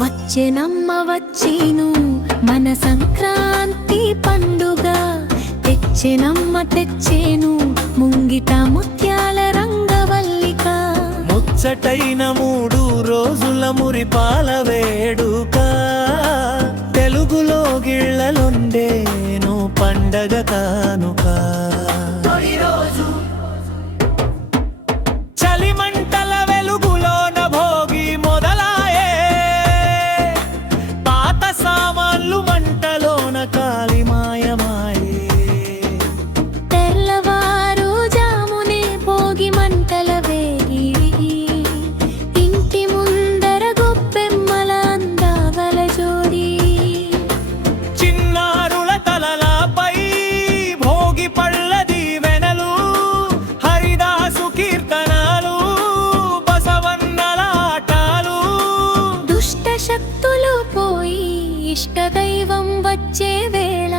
వచ్చెనమ్మ వచ్చేను మన సంక్రాంతి పండుగ, తెచ్చెనమ్మ తెచ్చేను ముంగిట ముత్యాల రంగవల్లిక. ముచ్చటైన 3 రోజుల మురిపాల వేడుక, తెలుగులో గిళ్ళలుండేను పండగ కానుక. చలిమంటల వెలుగులోన భోగి మొదలాయే, పాత సామాన్లు మంటలోన కాలిమాయమాయే. తెల్లవారు జామునే భోగి మంటల వేగి, ఇంటి ముందర గొప్పెమ్మల అందాల జోడి. చిన్నారుల తలలపై భోగి పళ్ళ దీవెనలు, హరిదాసు కీర్తనలు, బసవన్నల ఆటలు. దుష్ట శక్తులు పోయి ఇష్టదైవం వచ్చే వేళ,